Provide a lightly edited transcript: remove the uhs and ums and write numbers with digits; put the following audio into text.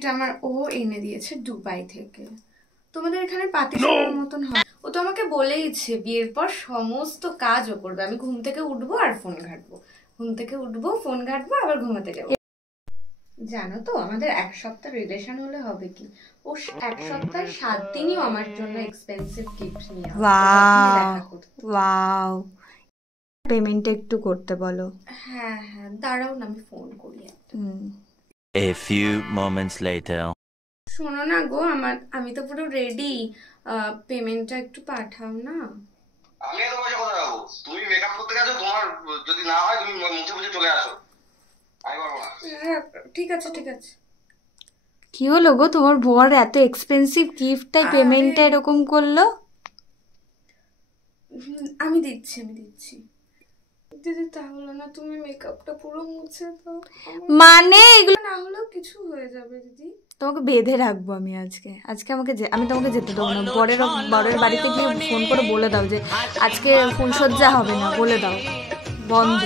এটা আমার ও এনে দিয়েছে দুবাই থেকে। তোমাদের এখানে পাতিসালার মতন হয়। ও তো আমাকে বলেইছে বিয়ের পর সমস্ত কাজও করবে। আমি ঘুম থেকে উঠবো আর ফোন ঘাঁটবো, ঘুম থেকে উঠবো ফোন ঘাঁটবো, আবার ঘুমাতে যাবো। জানো তো আমাদের 1 সপ্তাহ রিলেশন হলে হবে কি, ও 1 সপ্তাহে 7 দিনই আমার জন্য এক্সপেন্সিভ গিফট নিয়ে আসে। ওয়াও, পেমেন্টটা একটু করতে বলো। হ্যাঁ হ্যাঁ দাঁড়াও না, আমি ফোন করি। A few moments later. শোনো না গো, আমি তো পুরো রেডি, পেমেন্টটা একটু পাঠাও না। আমি এত পয়সা কোথায় পাবো? তুমি মেকআপ করতে গেছো, তোমার যদি না হয় তুমি মুছে মুছে চলে আসো। আমি পারবো না। ঠিক আছে ঠিক আছে। কি হলো গো, তোমার বর এত এক্সপেন্সিভ গিফটটাই পেমেন্টটা এরকম করলো? আমি দিচ্ছি দিদি। তাহলে না তুমি মেকআপটা পুরো মুছে দাও, মানে এগুলো না হলেও কিছু হয়ে যাবে দিদি। তোমাকে বেঁধে রাখবো আমি আজকে আমি তোমাকে যেতে দেবো না। বরের বাড়িতে গিয়ে ফোন করে বলে দাও যে আজকে ফুলসজ্জা হবে না, বলে দাও, বন্ধ।